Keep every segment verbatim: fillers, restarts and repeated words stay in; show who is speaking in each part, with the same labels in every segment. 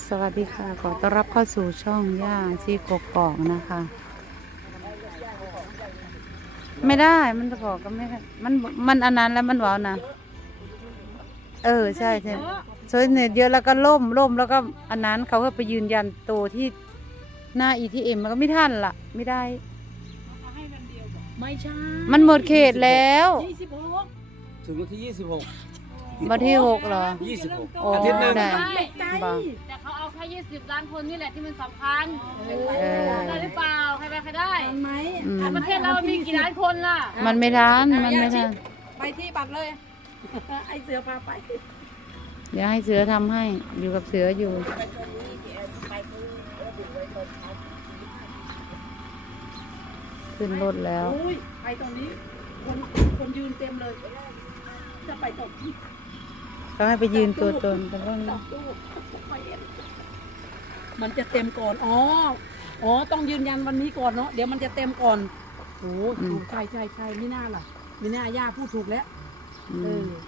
Speaker 1: สวัสดีค่ะขอต้อนรับเข้าสู่ช่องย่าชีกกอกนะคะ ไม่ได้มันจะบอกก็ไม่ได้มันมันอันนั้นแล้วมันหวานนะเออใช่ใช่โซยเน็ตเยอะแล้วก็ล่มล่มแล้วก็อันนั้นเขาก็ไปยืนยันตัวที่หน้า อี ที เอ็ม มันก็ไม่ทันละไม่ได้
Speaker 2: ไม่ใช่
Speaker 1: มันหมดเขตแล้ว
Speaker 2: ยี่สิบหก
Speaker 3: ถึงวันที่ยี่สิบหก
Speaker 1: วันที่หกเหรอ
Speaker 3: ยี่สิบหก
Speaker 1: โอ้
Speaker 3: อาทิตย์หนึ่ง
Speaker 1: ได้บ้า
Speaker 4: แต่เขาเอาแค่ยี่สิบล้านคนนี่แหละที่มันสำคัญ
Speaker 1: เออ
Speaker 4: ได้หรือเปล่าใครไปใครได้
Speaker 2: ไหม
Speaker 4: ประเทศเรามีกี่ล้านคนล่ะ
Speaker 1: มันไม่ทันมันไม่ทัน
Speaker 2: ไปที่บัตรเลยไอเสือพาไป
Speaker 1: เดี๋ยวให้เสือทำให้อยู่กับเสืออยู่ขึ้นรถแล้ว
Speaker 2: ไปตรงนี้คนคนยืนเต็มเลยจะไปตก
Speaker 1: เขาให้ไปยืนตัวตนแต่ว่า
Speaker 2: มันจะเต็มก่อนอ๋ออ๋อต้องยืนยันวันนี้ก่อนเนาะเดี๋ยวมันจะเต็มก่อนโอ้ใช่ใช่ใช่ไม่น่าล่ะไม่น่าย่าพูดถูกแล้วเออ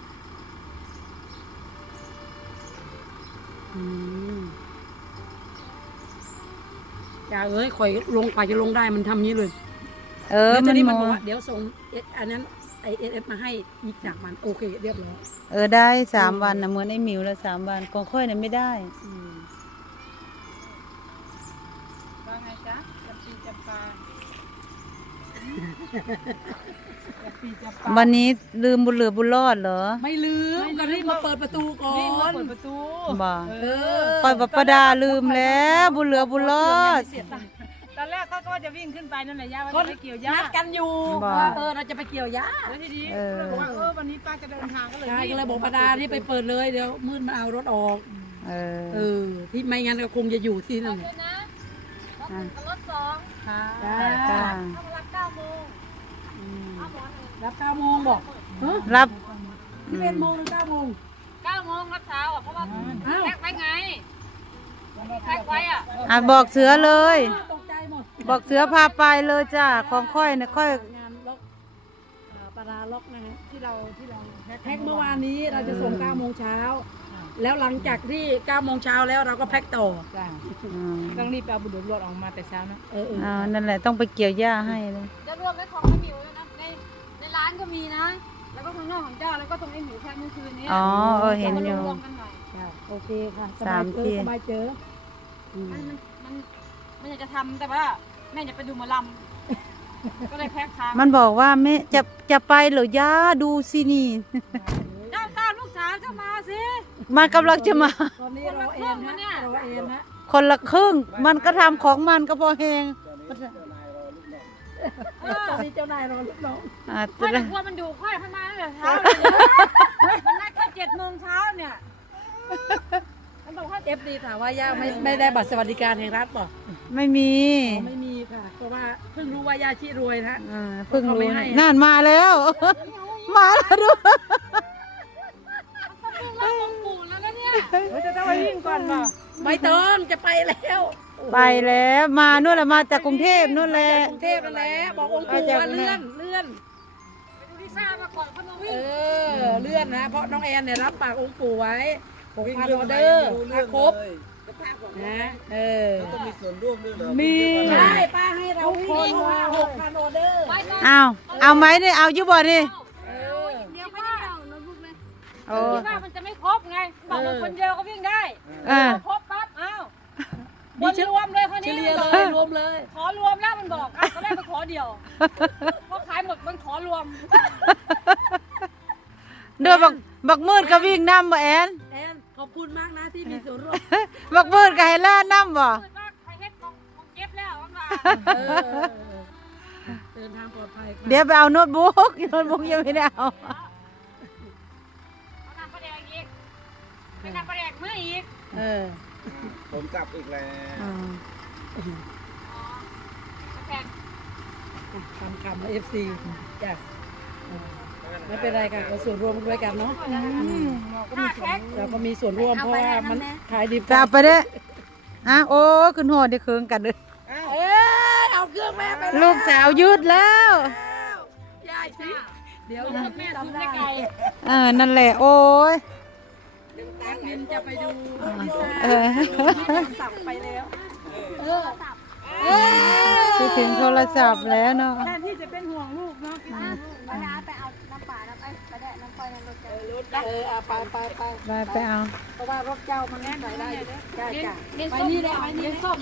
Speaker 2: อย่าเอ้ยข่อยลงไปจะลงได้มันทำนี้เลย
Speaker 1: เออ
Speaker 2: แล้วตอนนี้มัน
Speaker 1: ม
Speaker 2: บอกว่าเดี๋ยวส่งอันนั้นไอเอสเอฟมาให้อีกสามวันโอเคเรียบร้อย
Speaker 1: เออได้สามวันนะเหมือนไอ้หมิวแล้วสามวันของค่อยเนี่ยไม่ได้
Speaker 4: ว่าไงจ๊ะจับปีจับปลา
Speaker 1: วันนี้ลืมบุญเหลือบุญรอดเหรอ
Speaker 2: ไม่ลืมก็รีบมาเปิดประตูก่อน
Speaker 4: รีบมาเปิดประตู
Speaker 1: บ่า
Speaker 2: เออ
Speaker 1: คอยประดาลืมแล้วบุญเหลือบุญรอด
Speaker 4: ตอนแรกเขาก็ว่าจะวิ่งขึ้นไปนั่นแหละย่าว่าจะไปเกี่ยวหญ้า
Speaker 2: นัดกันอยู่เออเราจะไปเกี่ยวหญ้า
Speaker 4: แล้วทีนี้ก็เลยบอกว่าเออวันนี้ป้าจะเดินทางก็เลย
Speaker 2: ใช่ก็เลยบอกประดาที่ไปเปิดเลยเดี๋ยวมืดมาเอารถออก
Speaker 1: เออ
Speaker 2: เออที่ไม่งั้นก็คงจะอยู่ที่นั่น
Speaker 4: รถสอง
Speaker 2: ค่ะ
Speaker 4: เข้ามารับเก้าโมง
Speaker 2: รับเก้าโมงบอก
Speaker 1: รับ
Speaker 2: ที่เป็นโมงหรือเก้าโมง
Speaker 4: เก้าโมงรับเช้าอ่ะเพราะว่าแพ็คไว้ไงแพ็คไว้อ่ะ
Speaker 1: อ่ะบอกเสือเลย
Speaker 2: ตกใจหมด
Speaker 1: บอกเสือพาไปเลยจ้าของค่อยนะค่อย
Speaker 2: งานล็อกปลาล็อกนะฮะที่เราที่เราแพ็คเมื่อวานนี้เราจะส่งเก้าโมงเช้าแล้วหลังจากที่เก้าโมงเช้าแล้วเราก็แพ็คต่อ
Speaker 4: ต้องรีบเอาบุหรี่รวดออกมาแต่เช้านะ
Speaker 2: เออเอ
Speaker 1: อนั่นแหละต้องไปเกี่ยวหญ้าให้เลย
Speaker 4: จะรวมในของไม่มีแล้วนะในในร้านก็มีนะแล้วก็ข้างนอกของเจ้าแล้วก็ตรงไอ้หมูแพ็คเมื่อคืนนี้
Speaker 1: อ๋อเออเห็นอยู่
Speaker 2: โอเคค่ะสบายเจอสบายเจอ
Speaker 4: มันมันมันอยากจะทำแต่ว่าแม่อยากไปดูหมอลำก็เลยแพ็คค้าง
Speaker 1: มันบอกว่าแม่จะจะไปเหรอย่าดูสินี่
Speaker 4: เจ้าตามลูกสาวเจ้ามาสิ
Speaker 1: มันกำลังจะมา
Speaker 2: ตอนนี้เราเองนะเราเองนะ
Speaker 1: คนละครึ่งมันก็ทำของมันก็พอแหง
Speaker 2: ตอนนี้เจ้านายรอลูกน้อง
Speaker 4: ค่อยกลัวมันดูค่อยขึ้นมาตั้งแต่เช้ามันนัดแค่เจ็ดโมงเช้าเนี่ย
Speaker 2: มันบอกว่าเอฟดีถามว่าย่าไม่ไม่ได้บัตรสวัสดิการแห่งรัฐป่ะ
Speaker 1: ไม่มี
Speaker 2: ไม่มีค่ะเพราะว่าเพิ่งรู้ว่าย่าชีรวยนะ
Speaker 1: เพิ่งรู้นั่นมาแล้วมาแล้วดู
Speaker 4: เราคงปู่แล้วนะเนี่ย
Speaker 2: เราจะต้องไปวิ่งก่อนป่ะไม่ต้องจะไปแล้ว
Speaker 1: ไปแล้วมานู่นแหละมาจากกรุงเทพนู่นแหละ
Speaker 2: กรุงเทพนั่นแหละบอกองค์ปู่ว่าเลื่อนเลื่อน
Speaker 4: ไปดูลิซ่ามาก่อนเขามาวิ่ง
Speaker 2: เออเลื่อนนะเพราะน้องแอนเนี่ยรับปากองค์ปู่ไว้หกพันออเดอร์ถ้าครบนะเออ
Speaker 3: ต้องมีส่วนร่วมด้วยเหรอ
Speaker 2: มีใช่ป้าให้เราวิ่งว่าหกพันออเดอร์
Speaker 1: เอาเอาไหมเนี่ยเอายุบบ่นี่
Speaker 4: เดี๋ยวไม่ได้เอาโน้ตบุ๊กเลยคิดว่ามันจะไม่ครบไงบอกมันคนเดียวก็วิ่งได้ครบปั๊บอ้าวบนรวมเลยคนนี้
Speaker 2: เลยรวมเลย
Speaker 4: ขอรวมแล้วมันบอกตอนแรกมันขอเดียวพอขายหมดมันขอรวม
Speaker 1: เดือบักบักมืดก็วิ่งน้ำบ่แอน
Speaker 2: แอนขอบคุณมากนะที่มีส่วนร่วม
Speaker 1: บักมืดก็ให้ล่าน้ำบ่
Speaker 4: ใครเฮ็ดของเก็บแล้วว่า
Speaker 2: เดินทางปลอดภัย
Speaker 1: เดี๋ยวไปเอาโน้ตบุ๊กโน้ตบุ๊กยังไม่ได้เอา
Speaker 4: เอาน้ำปลาแดกอีกเป็นน้ำปลาแดกเมื่ออีก
Speaker 2: เออ
Speaker 3: ผมกลับอีกแล้ว
Speaker 2: คำคำเอฟซีจ้ะไม่เป็นไรค่ะเราส่วนร่วมด้วยกันเนาะเราก็มีส่วนร่วมเพราะว่ามันขายดี
Speaker 1: กลับไปเด้ฮะโอ้ขึ้นหัวเดี๋ยวเคืองกันเลย
Speaker 2: เออเอาเครื่องแม่ไป
Speaker 1: ลูกสาวยืดแล้ว
Speaker 2: ยายสิเดี๋ยว
Speaker 4: แม่ทำได้ไง
Speaker 1: เออนั่นแหละโอ้ย
Speaker 2: แอดมินจะไปดูลิซ่า
Speaker 1: เออ
Speaker 2: สับไปแล้วเออ
Speaker 1: คิดถึงโทรศัพท์แล้วเนาะ
Speaker 2: แทนที่จะเป็นห่วงลูกเนาะ
Speaker 4: ไปหาไปเอาน้ำป่าน้ำไอ้ไปได้น้ำปล่อยน้ำรถเจอ
Speaker 2: เออเอาไปไปไป
Speaker 1: ไปไปเอา
Speaker 2: เพราะว่ารถเจ้ามันแน่นไหนได้จ้าจ้า
Speaker 4: เน้น
Speaker 2: ไป
Speaker 4: ส้ม
Speaker 2: นี่
Speaker 4: เล
Speaker 2: เลย ยไปนี่
Speaker 4: เน้นส้ม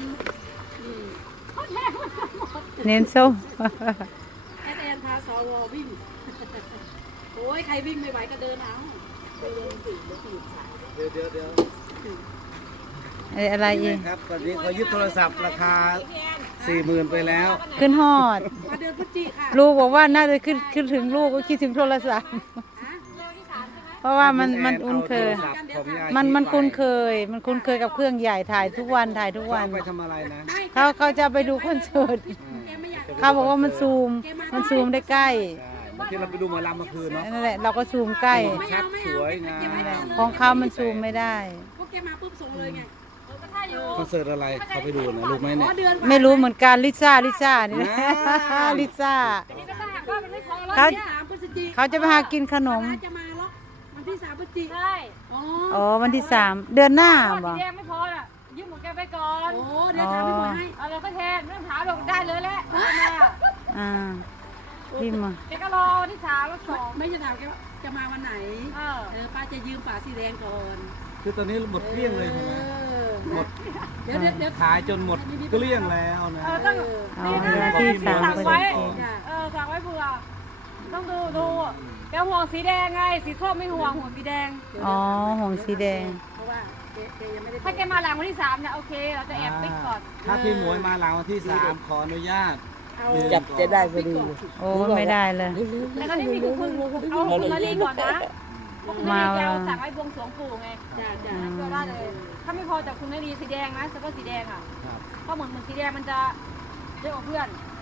Speaker 1: เน้นส้ม
Speaker 2: แอนแอนพาสววิ่งโอ้ยใครวิ่งไม่ไหวก็เดินเอาเดินสี่เดินสี่สาย
Speaker 3: เดี๋ยวเดี๋ยวเดี๋ยว
Speaker 1: ไอ้อะไรอีก
Speaker 3: ครับตอนนี้เขายึดโทรศัพท์ราคาสี่หมื่นไปแล้ว
Speaker 1: ขึ้นฮอด
Speaker 2: มาเดินพุจิค่ะ
Speaker 1: ลูกบอกว่าน่าจะขึ้นขึ้นถึงลูกก็คิดถึงโทรศัพท์ เพราะว่ามันมันคุ้นเคย
Speaker 3: โทรศัพท์ของยาย
Speaker 1: มันมัน
Speaker 3: ไป
Speaker 1: คุ้นเคย มันคุ้นเคยกับเครื่องใหญ่ถ่ายทุกวันถ่ายทุกวัน
Speaker 3: เขาไปทำอะไรนะ
Speaker 1: เขาเขาจะไปดูคอนเสิร์ต
Speaker 2: แกไม่อยาก
Speaker 1: เขาบอกว่ามันซูม มันซูมได้ใกล้
Speaker 3: ใช่เมื่อกี้เราไปดูหมอลำเมื่อคืนเนาะ
Speaker 1: นั่นแหละเราก็ซูมใกล้
Speaker 3: ชัดสวยงาม
Speaker 1: นั่นแหละของเขามันซูมไม่ได้
Speaker 2: พวกแกมาปุ๊บส่งเลยไง
Speaker 4: เออก็ท่าอยู่
Speaker 3: คอนเสิร์ตอะไรเขาไปดูนะรู้ไหม
Speaker 2: อ๋
Speaker 3: เนี่
Speaker 2: อย เดือน
Speaker 1: ไม่รู้เหมือนกันลิซ่าลิซ่านี่นะ
Speaker 3: ว้าว
Speaker 1: ลิซ่า
Speaker 4: อันนี้ก็ถ้าหากว่ามันไม่พอแล้ว
Speaker 1: เขา
Speaker 4: เนี่ย
Speaker 2: สามพฤศจิก
Speaker 1: เขาจะไปหากินขนม
Speaker 2: จะมาล็อกวันที่สามพฤศจิก
Speaker 4: ใช่
Speaker 2: อ๋อ
Speaker 1: อ๋อวันที่สามเดือนหน้า
Speaker 4: สี
Speaker 1: บ่
Speaker 4: แดงไม่พออ่ะยืมของแกไปก่อน
Speaker 2: โอ้เดี๋ยวถามพี่หมวยให้
Speaker 4: เอาเลยก็แทนไม่ต้องถามหรอกได้เลยแหละเอามา
Speaker 1: อ่าพี่มา
Speaker 4: แกก็รอวันที่สามแล้วสอง
Speaker 2: ไม่จะถามแกว่าจะมาวันไหน
Speaker 4: เออ
Speaker 2: เออป้าจะยืมฝาสีแดงก่อน
Speaker 3: คือตอนนี้หมดเกลี้ยงเลยใช่ไหม
Speaker 2: เออ
Speaker 3: หมด
Speaker 2: เดี๋ยวเดี๋ยวเดี๋ยว
Speaker 3: ขายจนหมดเกลี้ยงแล้วนะ
Speaker 4: เออต้อง
Speaker 1: อ๋อ
Speaker 4: นี่นะ
Speaker 1: วันที่สาม
Speaker 4: สั่ง
Speaker 1: พฤศ
Speaker 4: ไว้
Speaker 1: จิกายน
Speaker 4: เออสั่งไว้เผื่อต้องดูดูแกห่วงสีแดงไงสีส้มไม่ห่วงห่วงสีแดง
Speaker 1: อ๋อหงสีแดง
Speaker 2: เพราะว่าแกแกยังไม่ได้
Speaker 4: ถ้าแกมาหลังวันที่สามเนี่ยโอเคเราจะแอบติ๊กก่อน
Speaker 3: ถ้าพี่หมวยมาหลังวันที่สามขออนุญาต
Speaker 2: เอา
Speaker 3: จับจะได้พอดี
Speaker 1: โอ้ไม่ได้เลย
Speaker 4: แล้วก็นี่มีคุณคุณเอาคุณมาลีก่อนนะเพราะคุณมาลีแกเอาสั่งไว้บวงสรวงปู่ไง
Speaker 2: จ้าจ้า
Speaker 4: นะเพื่อได้เลย ถ้าไม่พอจากคุณไม่ดีสีแดงนะแล้วก็สีแดงอ่ะ
Speaker 3: ครับ
Speaker 4: เพราะเหมือนเหมือนสีแดงมันจะเยอะกว่าเพื่อน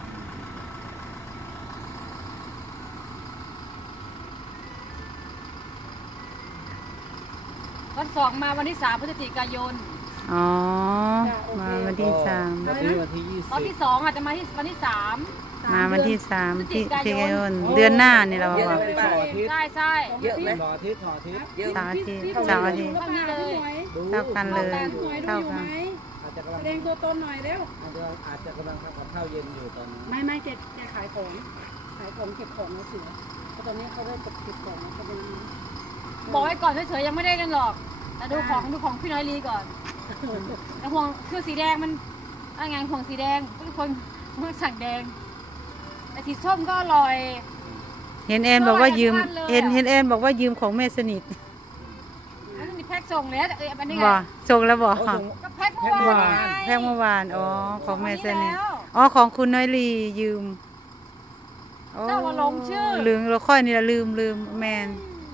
Speaker 4: วันสองมาวันที่สามพฤศจิกายน
Speaker 1: อ๋อมาวันที่สาม
Speaker 3: วันนี้วันที่ยี่
Speaker 4: ร
Speaker 3: สิ
Speaker 4: อบบ ที่สองอาจจะมาที่วันที่สาม
Speaker 1: มาวันที่สามที่ที่กายนเดือนหน้านี่เราบอก
Speaker 4: ใช่ใช่
Speaker 3: เยอะไหมต่ออาทิตย์ต่ออาทิตย์
Speaker 1: เสาร์อาทิตย์เสาร์อาทิตย์
Speaker 4: เท่านี้เลย
Speaker 3: ดู
Speaker 1: เท่ากันเลย
Speaker 2: หมวยดู
Speaker 1: เท่า
Speaker 2: อยู่
Speaker 1: กัน
Speaker 2: ไหม
Speaker 3: อาจจะกำลัง
Speaker 2: แสดงตัวตนหน่อยเร็ว
Speaker 3: อาจจะอาจจะกำลังทำกับข้าวเย็นอยู่ตอนนี้
Speaker 2: ไม่ไม่เจ็ดแกขายของขายของเก็บของในเสือเพราะตอนนี้เขาเริ่มเก็บของแล้วเขาเป็น
Speaker 4: บอกไว้ก่อนเฉยๆยังไม่ได้กันหรอก แต่ดูของดูของพี่น้อยลีก่อนแต่ห่วงคือสีแดงมันอะไรไงห่วงสีแดงเป็นคนมันสั่งแดง แต่สีส้มก็อร่อย
Speaker 1: เห็นแอนบอกว่ายืม
Speaker 4: ทุกวันเลยอะ
Speaker 1: เห็นเห็นแอนบอกว่ายืมของแม่สนิท
Speaker 4: อันนี้มีแพ็กส่งแล้วเอออันนี้ไง
Speaker 1: บ่ส่งแล้วบ่
Speaker 3: เขาส่ง
Speaker 4: ก็แพ็กเมื่อวาน
Speaker 1: บ่
Speaker 4: ไง
Speaker 1: แพงเมื่อวานอ๋อของแม่สนิท
Speaker 4: แล้ว
Speaker 1: อ๋อของคุณน้อยลียืม
Speaker 4: เจ้าว่าลงชื่อ
Speaker 1: ลืมเราค่อยนี่ละลืมลืมแมน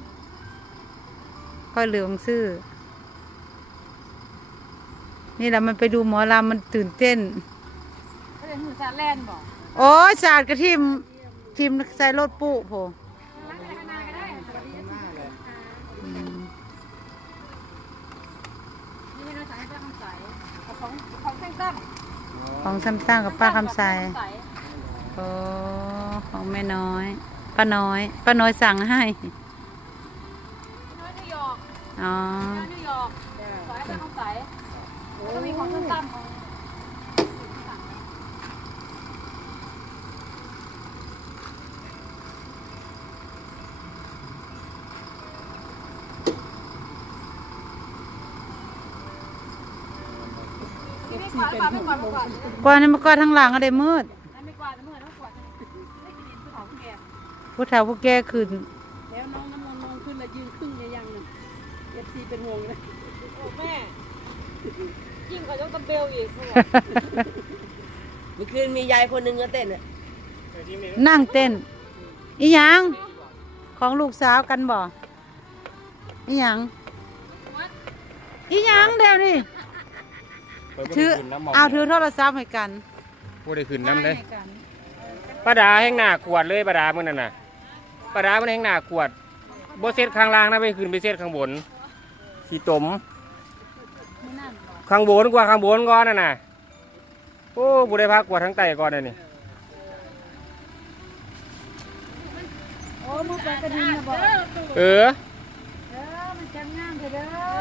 Speaker 1: ค่อยลืมชื่อ นี่แหละมันไปดูหมอลำมันตื่นเต้น
Speaker 4: ก็เลยมือซาแลนบอก
Speaker 1: โอ้ยสาดกระทิมทิมใส่รถปุ๊โผ
Speaker 4: รักอะไรกันนาก็ได้สวัสดี
Speaker 3: หน้าเลย
Speaker 1: อืม
Speaker 4: นี่ไม่น้อยสายป้าคำใสกับของของแท่งตั้ง
Speaker 1: ของซ้ำตั้งกับป้าคำใสโอ้ของแม่น้อยป้าน้อยป้าน้อยสั่งให้
Speaker 4: น้อยนิวยอร์ก
Speaker 1: อ๋อ
Speaker 4: น้อยนิวยอร์กสายป้าคำใสแล้วก็มีของแท่งตั้งของ พี่ไม่กวาดไม่กวาดไม่กวาดไม่กวาด
Speaker 1: ก่อนนี้มาก่อนทั้งหลังอะไรมืด
Speaker 4: ไม่กวาดไม่กวาดไม่กวาดไม่กินดินคือของแก
Speaker 1: ผู้เฒ่าผู้แก่ขึ้น
Speaker 2: แล้วน้องน้ำมนต์มองขึ้นแล้วยืนครึ่งยังๆเลยเอฟซีเป็นห่วงเลย
Speaker 4: โอ้แม่ยิ่งกว่ายกตัมเบลอีกเขาบอก
Speaker 5: เมื่อคืนมียายคนหนึ่งก็เต้นอ่ะ
Speaker 1: นั่งเต้นอีหยังของลูกสาวกันบ่อีหยังอีหยังเดี๋ยวนี้ถือเอาถือโทรศัพท์ให้กัน
Speaker 6: พูดได้ขึ้นน้ำเลย
Speaker 1: ให้กัน
Speaker 6: ป้าดาแห้งหน้าขวดเลยป้าดาเมื่อนั่นน่ะป้าดามันแห้งหน้าขวดบ่เซตข้างล่างนะไปขึ้นไปเซตข้างบนสีตมข้างบนกว่าข้างบนก่อนน่ะน่ะโอ้บุได้พักกว่าทั้งไตก่อนเลยนี่
Speaker 1: โอ้มึงไปกระดิ่งนะบ่
Speaker 6: เออ
Speaker 1: เออมันจังงามเถอะเด้อ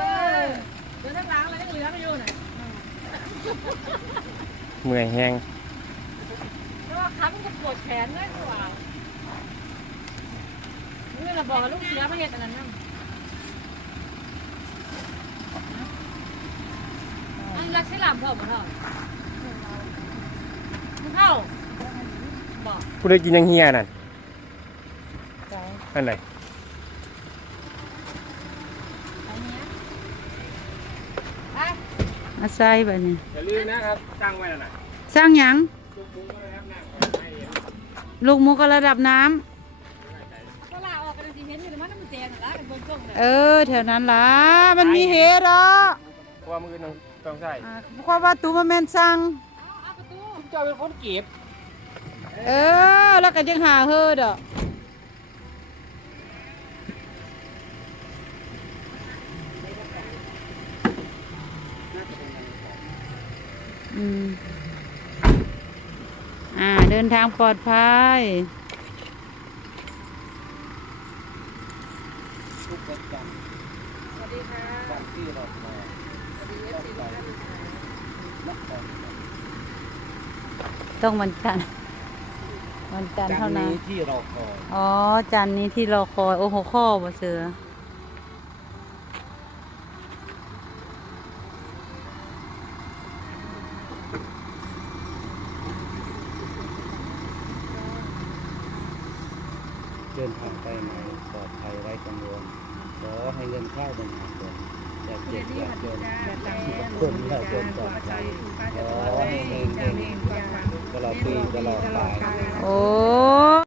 Speaker 6: เมื่อยแห้ง
Speaker 4: เพราะว่าขามันจะปวดแขนด้วยกว่าเมื่อเราบอกว่าลูกเสือมาเห็นอันนั้นนั่งอันรักใช่หลับบอกบ่เท่ามึงเท่าบอก
Speaker 6: ผู้ใดกินยังเฮียนั่นอันไหน
Speaker 4: อันเนี้ยไป
Speaker 1: มาใส่แบบนี้
Speaker 6: อย่าลืมนะครับตั้งไว้แล้วนะ
Speaker 1: สร้างหยังลูกหมูก็ระดับน้ำ
Speaker 4: ก็ลาออกกันสิเห็นอยู่แต่มันน้ำมันแตงละกันบนช่องเลย
Speaker 1: เออแถวนั้นล่ะมันมีเฮ็ดอ่ะ
Speaker 6: เพราะว่ามือต้องต้องใส่
Speaker 1: อ่าเพราะว่าตูมาแม่นสั่ง
Speaker 4: เอาเอาประตู
Speaker 6: เจ้าเป็นคนเก็บ
Speaker 1: เออแล้วก็ยังหาเฮ็ดอ่ะอืมอ่าเดินทางปลอดภัย
Speaker 3: ทุกวันจันทร์
Speaker 2: สวัสดีค่ะ
Speaker 3: วันที่เรามา
Speaker 2: สวัสดีเอฟซีทุกท่านค่ะ
Speaker 3: นคร
Speaker 1: ต้องวันจันทร์วันจันทร์
Speaker 3: จัน
Speaker 1: เท่า
Speaker 3: ทร์
Speaker 1: นั้น
Speaker 3: นี้ที่เราคอย
Speaker 1: อ๋อจันทร์นี้ที่รอคอยโอ้โหข้อบ่เสือ
Speaker 3: เดินทางไปไหนปลอดภัยไร้กังวลขอให้เงินเข้าบัญชีผมอย่าเจ็บอย่าจนคนอย่าจนปลอดภัยขอให้เงินเงินตลอดปีตลอดไป
Speaker 1: โอ้